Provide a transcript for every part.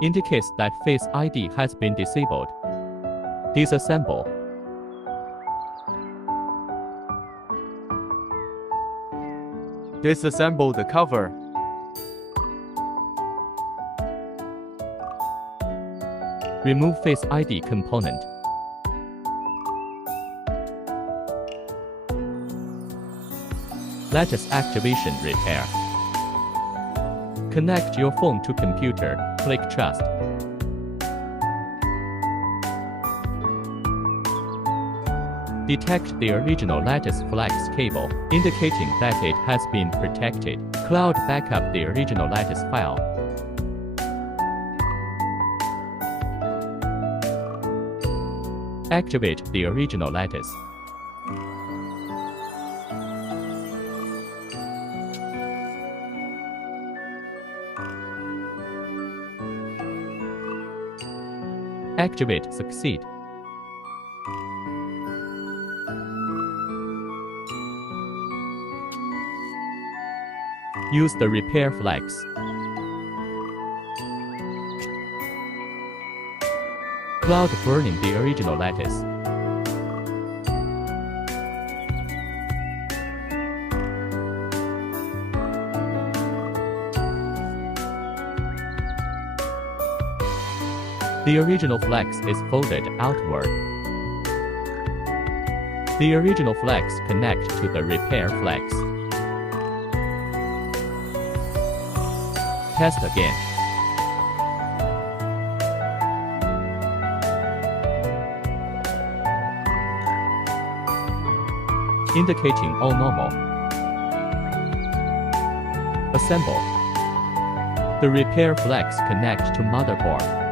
indicates that Face ID has been disabled. Disassemble. Disassemble the cover. Remove Face ID component. Lattice activation repair. Connect your phone to computer. Click Trust. Detect the original Lattice flex cable, indicating that it has been protected. Cloud backup the original Lattice file. Activate the original Lattice. Activate Succeed. Use the repair flex. Cloud burning the original Lattice. The original flex is folded outward. The original flex connects to the repair flex. Test again. Indicating all normal. Assemble. The repair flex connects to motherboard.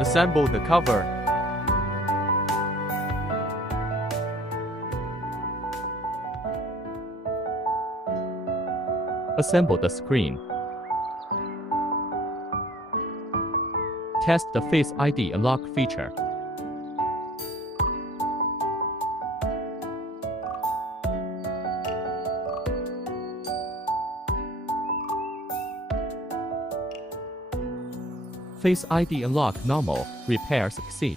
Assemble the cover. Assemble the screen. Test the Face ID unlock feature. Face ID unlock normal, repair succeed.